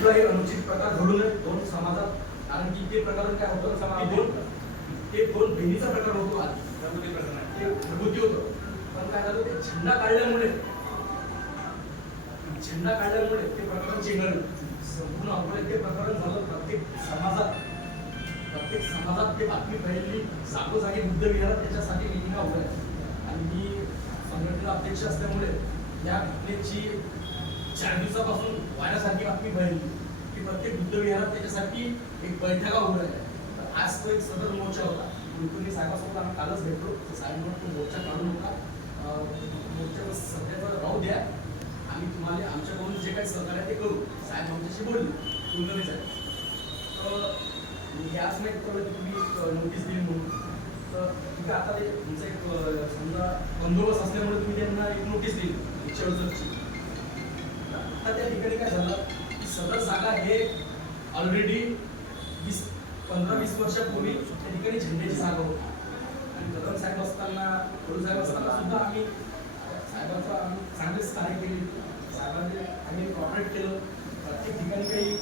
कुठलाही अनुचित प्रकार घडू नये. दोन समाजात कारण की ते प्रकरण काय होतं? दोन ते दोन बहिणीचा प्रकार होतो. आधी घरगुती प्रकरण. ते घरगुती होतं. पण काय झालं? ते झेंडा काढल्यामुळे झेंडा काढल्यामुळे ते प्रकरण चिघळलं. संपूर्ण अकोल्यात ते प्रकरण झालं. प्रत्येक समाजात प्रत्येक समाजात ते बातमी फैलली. जागोजागी बुद्ध विहारात त्याच्यासाठी मिटिंगा आहेत. आणि मी संघटनेला अध्यक्ष असल्यामुळे या घटनेची चार दिवसापासून वाऱ्यासारखी बातमी फैलली की प्रत्येक बुद्धविहारात त्याच्यासाठी एक बैठका होत आहे तर आज तो एक सदर मोर्चा होता. कुलकर्णी साहेबासोबत आम्ही कालच भेटलो. तर साहेब तो मोर्चा काढू नका. मोर्चा सध्याचा राहू द्या. आम्ही तुम्हाला आमच्याकडून जे काही सहकार्य आहे ते करू. साहेब आमच्याशी बोलले. कुलकर्णी साहेब तर याच माहीत कळलं की तुम्ही एक नोटीस दिली म्हणून. तर ठीक आहे आता ते तुमचं एक समजा बंदोबस्त असल्यामुळे तुम्ही त्यांना एक नोटीस दिली. शेवटची. आता त्या ठिकाणी काय झालं? की सदर जागा हे ऑलरेडी वीस पंधरा वीस वर्षापूर्वी त्या ठिकाणी झेंड्याची जागा होती. आणि कदम साहेब असताना गुरु साहेब असताना सुद्धा आम्ही साहेबांचा आम्ही चांगलेच कार्य केले. साहेबांनी आम्ही कॉपरेट केलं. प्रत्येक ठिकाणी काही